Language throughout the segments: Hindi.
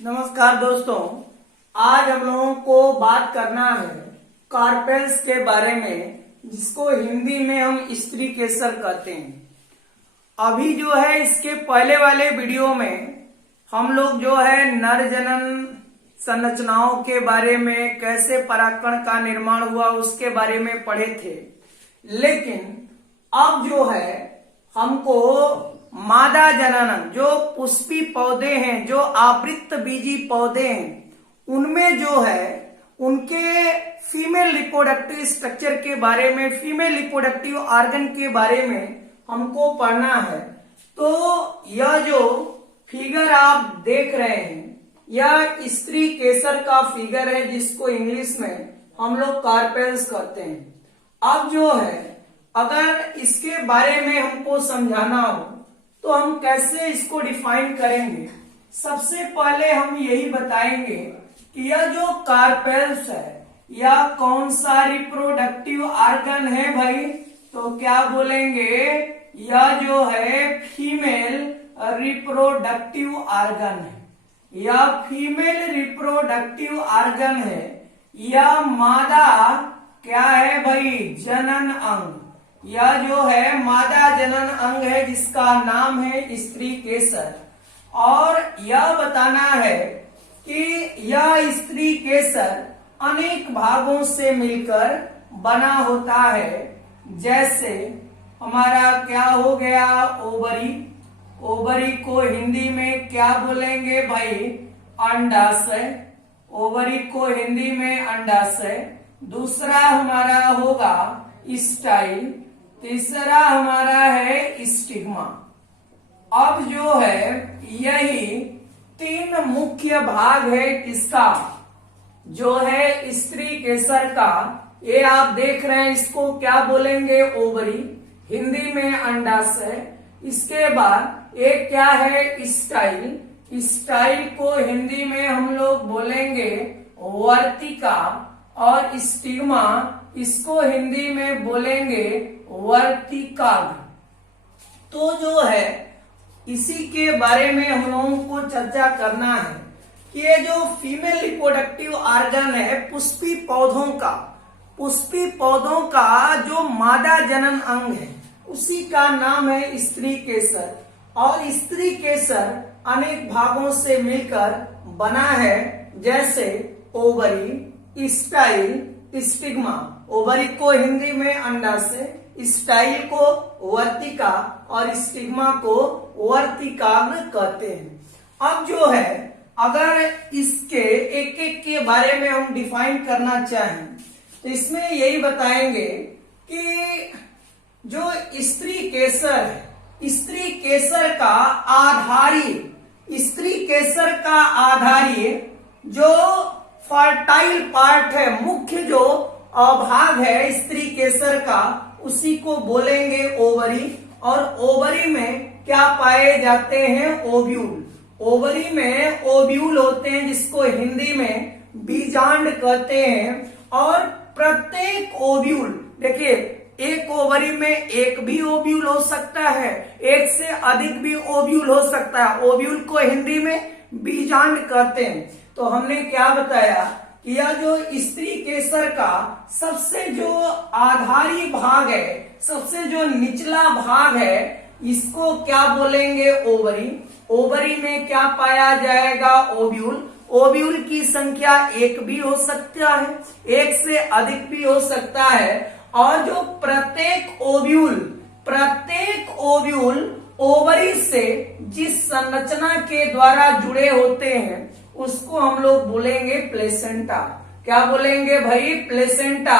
नमस्कार दोस्तों, आज हम लोगों को बात करना है कार्पेल्स के बारे में, जिसको हिंदी में हम स्त्री केसर कहते हैं। अभी जो है इसके पहले वाले वीडियो में हम लोग जो है नर जनन संरचनाओं के बारे में, कैसे परागकण का निर्माण हुआ उसके बारे में पढ़े थे। लेकिन अब जो है हमको मादा जनन, जो पुष्पी पौधे हैं, जो आवृत्त बीजी पौधे हैं, उनमें जो है उनके फीमेल रिप्रोडक्टिव स्ट्रक्चर के बारे में, फीमेल रिप्रोडक्टिव ऑर्गन के बारे में हमको पढ़ना है। तो यह जो फिगर आप देख रहे हैं, यह स्त्री केसर का फिगर है, जिसको इंग्लिश में हम लोग कार्पेल्स कहते हैं। अब जो है अगर इसके बारे में हमको समझाना हो तो हम कैसे इसको डिफाइन करेंगे। सबसे पहले हम यही बताएंगे कि यह जो कार्पेल्स है यह कौन सा रिप्रोडक्टिव ऑर्गन है भाई। तो क्या बोलेंगे, यह जो है फीमेल रिप्रोडक्टिव ऑर्गन है। यह फीमेल रिप्रोडक्टिव ऑर्गन है। यह मादा क्या है भाई, जनन अंग। यह जो है मादा जनन अंग है, जिसका नाम है स्त्री केसर। और यह बताना है कि यह स्त्री केसर अनेक भागों से मिलकर बना होता है। जैसे हमारा क्या हो गया, ओवरी। ओवरी को हिंदी में क्या बोलेंगे भाई, अंडाशय। ओवरी को हिंदी में अंडाशय। दूसरा हमारा होगा स्टाइल। तीसरा हमारा है स्टिग्मा। अब जो है यही तीन मुख्य भाग है किसका, जो है स्त्री केसर का। ये आप देख रहे हैं, इसको क्या बोलेंगे, ओवरी, हिंदी में अंडाशय। इसके बाद एक क्या है, स्टाइल। स्टाइल को हिंदी में हम लोग बोलेंगे वर्तिका। और स्टिग्मा, इसको हिंदी में बोलेंगे वर्तिकाग्र। तो जो है इसी के बारे में हम लोगों को चर्चा करना है कि ये जो फीमेल रिप्रोडक्टिव ऑर्गन है पुष्पी पौधों का, पुष्पी पौधों का जो मादा जनन अंग है, उसी का नाम है स्त्री केसर। और स्त्री केसर अनेक भागों से मिलकर बना है, जैसे ओवरी, स्टाइल, स्टिग्मा। ओवरी को हिंदी में अंडाशय, स्टाइल को वर्तिका और स्टिग्मा को वर्तिकाग्र कहते हैं। अब जो है अगर इसके एक एक के बारे में हम डिफाइन करना चाहें तो इसमें यही बताएंगे कि जो स्त्री केसर है, स्त्री केसर का आधारी, स्त्री केसर का आधारी जो फर्टाइल पार्ट है, मुख्य जो भाग है स्त्री केसर का, उसी को बोलेंगे ओवरी। और ओवरी में क्या पाए जाते हैं, ओव्यूल। ओवरी में ओव्यूल होते हैं, जिसको हिंदी में बीजांड कहते हैं। और प्रत्येक ओव्यूल, देखिए एक ओवरी में एक भी ओव्यूल हो सकता है, एक से अधिक भी ओव्यूल हो सकता है। ओव्यूल को हिंदी में बीजांड कहते हैं। तो हमने क्या बताया कि यह जो स्त्री केसर का सबसे जो आधारी भाग है, सबसे जो निचला भाग है, इसको क्या बोलेंगे, ओवरी। ओवरी में क्या पाया जाएगा, ओव्यूल। ओव्यूल की संख्या एक भी हो सकता है, एक से अधिक भी हो सकता है। और जो प्रत्येक ओव्यूल ओवरी से जिस संरचना के द्वारा जुड़े होते हैं, उसको हम लोग बोलेंगे प्लेसेंटा। क्या बोलेंगे भाई, प्लेसेंटा।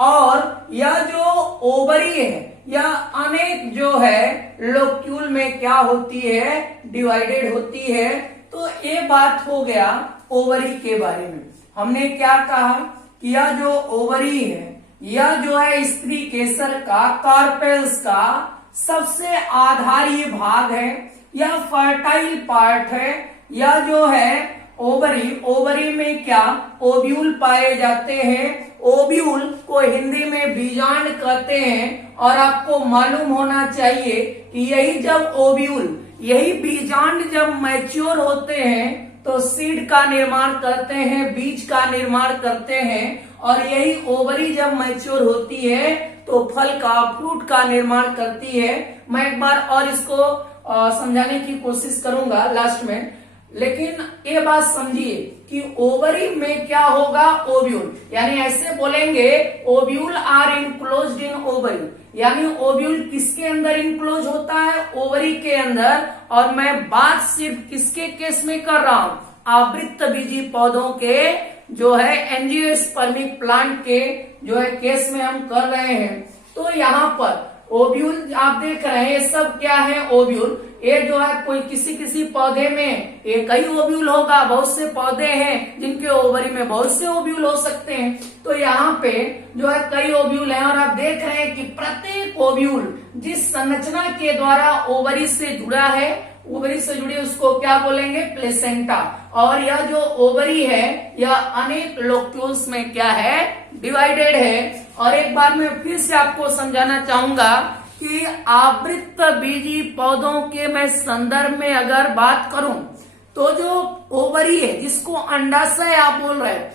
और यह जो ओवरी है, यह अनेक जो है लोक्यूल में क्या होती है, डिवाइडेड होती है। तो ये बात हो गया ओवरी के बारे में। हमने क्या कहा कि यह जो ओवरी है, यह जो है स्त्री केसर का, कार्पेल्स का सबसे आधारी भाग है। यह फर्टाइल पार्ट है। यह जो है ओवरी, ओवरी में क्या, ओव्यूल पाए जाते हैं। ओव्यूल को हिंदी में बीजांड कहते हैं। और आपको मालूम होना चाहिए कि यही जब ओव्यूल, यही बीजांड जब मैच्योर होते हैं तो सीड का निर्माण करते हैं, बीज का निर्माण करते हैं, और यही ओवरी जब मैच्योर होती है तो फल का, फ्रूट का निर्माण करती है। मैं एक बार और इसको समझाने की कोशिश करूंगा लास्ट में, लेकिन ये बात समझिए कि ओवरी में क्या होगा, ओव्यूल, यानी ऐसे बोलेंगे ovule are enclosed in ovary, यानी ओव्यूल किसके अंदर इनक्लोज होता है, ओवरी के अंदर। और मैं बात सिर्फ किसके केस में कर रहा हूं, आवृत्तबीजी पौधों के जो है एंजियोस्पर्मिक प्लांट के जो है केस में हम कर रहे हैं। तो यहाँ पर ओव्यूल आप देख रहे हैं, ये सब क्या है, ओव्यूल। ये जो है कोई किसी पौधे में एक ही ओव्यूल होगा, बहुत से पौधे हैं जिनके ओवरी में बहुत से ओव्यूल हो सकते हैं। तो यहाँ पे जो है कई ओव्यूल हैं, और आप देख रहे हैं कि प्रत्येक ओव्यूल जिस संरचना के द्वारा ओवरी से जुड़ा है, ओवरी से जुड़ी उसको क्या बोलेंगे, प्लेसेंटा। और यह जो ओवरी है यह अनेक लोक्यूल्स में क्या है, डिवाइडेड है। और एक बार मैं फिर से आपको समझाना चाहूंगा कि आवृत्तबीजी पौधों के मैं संदर्भ में अगर बात करूं तो जो ओवरी है जिसको अंडाशय आप बोल रहे हैं,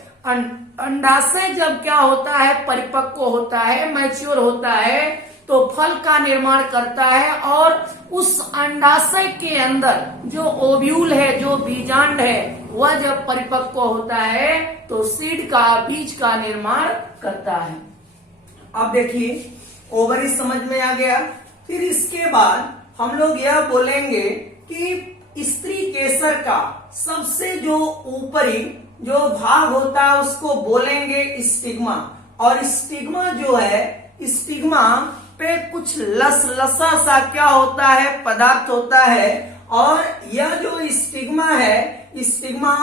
अंडाशय जब क्या होता है, परिपक्व होता है, मैच्योर होता है, तो फल का निर्माण करता है। और उस अंडाशय के अंदर जो ओव्यूल है, जो बीजांड है, वह जब परिपक्व होता है तो सीड का, बीज का निर्माण करता है। अब देखिए ओवरी समझ में आ गया। फिर इसके बाद हम लोग यह बोलेंगे कि स्त्री केसर का सबसे जो ऊपरी जो भाग होता है उसको बोलेंगे स्टिग्मा। और स्टिग्मा जो है, स्टिग्मा पे कुछ लसा सा क्या होता है, पदार्थ होता है। और यह जो स्टिग्मा है, स्टिग्मा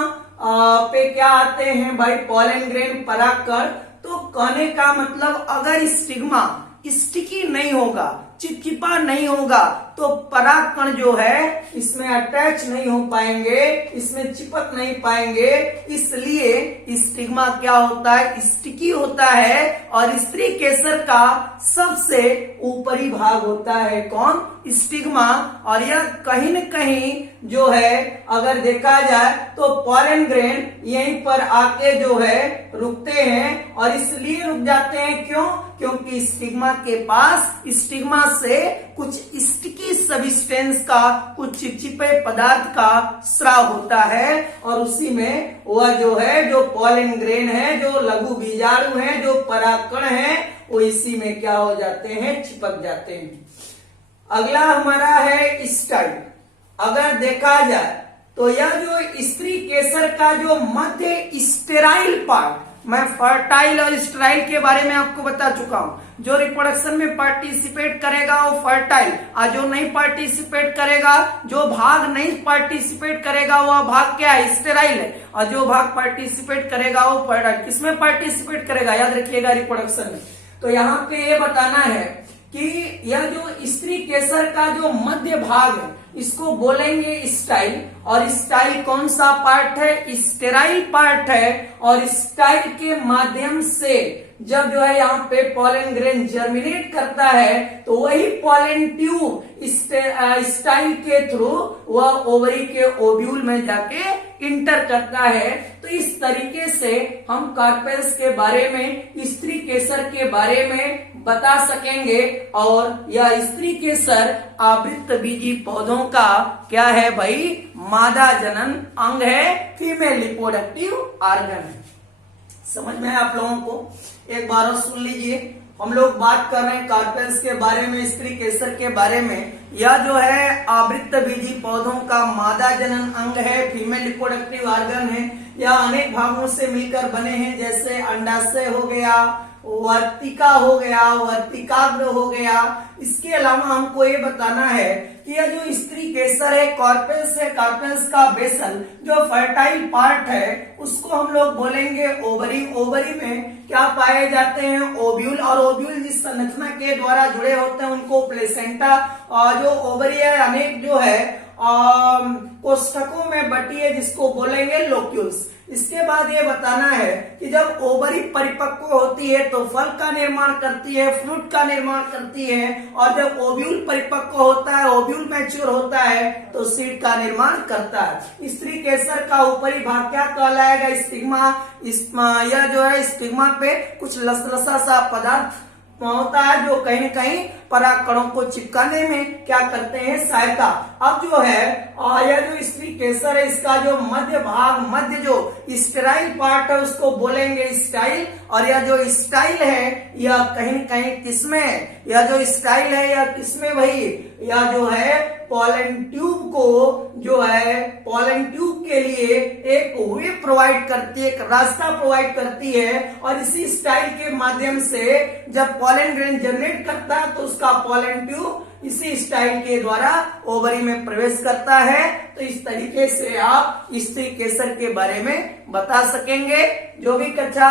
पे क्या आते हैं भाई, पॉलन ग्रेन, परागकण। तो कहने का मतलब अगर स्टिग्मा स्टिकी नहीं होगा, चिपचिपा नहीं होगा, तो परागकण जो है इसमें अटैच नहीं हो पाएंगे, इसमें चिपक नहीं पाएंगे। इसलिए स्टिग्मा क्या होता है, स्टिकी होता है। और स्त्री केसर का सबसे ऊपरी भाग होता है कौन, स्टिग्मा। और यह कहीं न कहीं जो है अगर देखा जाए तो पॉलन ग्रेन यहीं पर आके जो है रुकते हैं। और इसलिए रुक जाते हैं, क्यों, क्योंकि स्टिग्मा के पास, स्टिग्मा से कुछ स्टिकी सब्सटेंस का, कुछ चिपचिपे पदार्थ का स्राव होता है। और उसी में वह जो है, जो पॉलन ग्रेन है, जो लघु बीजाणु है, जो परागकण है, वो इसी में क्या हो जाते हैं, चिपक जाते हैं। अगला हमारा है स्टाइल। अगर देखा जाए तो यह जो स्त्री केसर का जो मध्य स्टेराइल पार्ट, मैं फर्टाइल और स्टेराइल के बारे में आपको बता चुका हूं। जो रिप्रोडक्शन में पार्टिसिपेट करेगा वो फर्टाइल, और जो नहीं पार्टिसिपेट करेगा, जो भाग नहीं पार्टिसिपेट करेगा वह भाग क्या है, स्टेराइल है। और जो भाग पार्टिसिपेट करेगा वो फर्टाइल। किसमें पार्टिसिपेट करेगा, याद रखिएगा, रिप्रोडक्शन में। तो यहाँ पे ये बताना है कि यह जो स्त्री केसर का जो मध्य भाग है इसको बोलेंगे स्टाइल। और स्टाइल कौन सा पार्ट है, स्टेराइल पार्ट है। और स्टाइल के माध्यम से जब जो है यहाँ पे पॉलन ग्रेन जर्मिनेट करता है तो वही पॉलन ट्यूब स्टाइल के थ्रू वह ओवरी के ओव्यूल में जाके इंटर करता है। तो इस तरीके से हम कार्पेल्स के बारे में, स्त्री केसर के बारे में बता सकेंगे। और यह स्त्री केसर आवृत्तबीजी पौधों का क्या है भाई, मादा जनन अंग है, फीमेल रिप्रोडक्टिव ऑर्गन है। समझ में है आप लोगों को? एक बार और सुन लीजिए। हम लोग बात कर रहे हैं कार्पेल्स के बारे में, स्त्री केसर के बारे में। यह जो है आवृत्तबीजी पौधों का मादा जनन अंग है, फीमेल रिप्रोडक्टिव ऑर्गन है। यह अनेक भागों से मिलकर बने हैं, जैसे अंडाशय हो गया, वर्तिका हो गया, वर्तिकाग्र हो गया। इसके अलावा हमको ये बताना है कि यह जो स्त्री केसर है, कार्पेल्स है, कार्पेल्स का बेसल जो फर्टाइल पार्ट है उसको हम लोग बोलेंगे ओवरी। ओवरी में क्या पाए जाते हैं, ओव्यूल। और ओव्यूल जिस संरचना के द्वारा जुड़े होते हैं उनको प्लेसेंटा। और जो ओवरी है, अनेक जो है कोष्ठकों में बटी है जिसको बोलेंगे लोक्यूल्स। इसके बाद ये बताना है कि जब ओवरी परिपक्व होती है तो फल का निर्माण करती है, फ्रूट का निर्माण करती है, और जब ओव्यूल परिपक्व होता है, ओव्यूल मैच्योर होता है तो सीड का निर्माण करता है। स्त्री केसर का ऊपरी भाग क्या कहलाएगा? स्टिग्मा। यह जो है स्टिग्मा पे कुछ लसलसा सा पदार्थ होता है जो कहीं न कहीं परागकणों को चिपकाने में क्या करते हैं? सहायता। अब जो है यह जो स्त्री केसर है इसका जो मध्य भाग, मध्य जो स्टेराइल पार्ट है उसको बोलेंगे स्टाइल, और यह जो स्टाइल है यह कहीं न कहीं किसमें, यह जो स्टाइल है यह किसमें भाई? यह जो है पॉलन ट्यूब को जो है पॉलन ट्यूब के लिए एक वे प्रोवाइड करती है, एक रास्ता प्रोवाइड करती है, और इसी स्टाइल के माध्यम से जब पॉलन ग्रेन जनरेट करता है तो उसका पॉलन ट्यूब इसी स्टाइल के द्वारा ओवरी में प्रवेश करता है। तो इस तरीके से आप स्त्री केसर के बारे में बता सकेंगे। जो भी कक्षा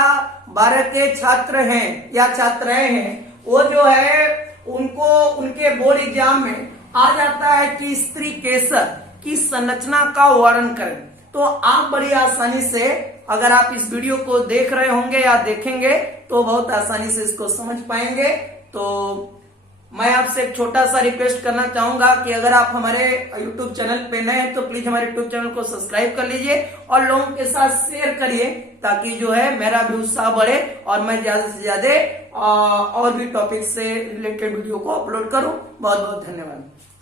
12 के छात्र हैं या छात्राएं हैं वो जो है उनको उनके बोर्ड एग्जाम में आ जाता है कि स्त्री केसर की संरचना का वर्णन करें, तो आप बड़ी आसानी से अगर आप इस वीडियो को देख रहे होंगे या देखेंगे तो बहुत आसानी से इसको समझ पाएंगे। तो मैं आपसे एक छोटा सा रिक्वेस्ट करना चाहूंगा कि अगर आप हमारे YouTube चैनल पे नए हैं तो प्लीज हमारे YouTube चैनल को सब्सक्राइब कर लीजिए और लोगों के साथ शेयर करिए, ताकि जो है मेरा भी उत्साह बढ़े और मैं ज्यादा से ज्यादा और भी टॉपिक से रिलेटेड वीडियो को अपलोड करूं। बहुत बहुत धन्यवाद।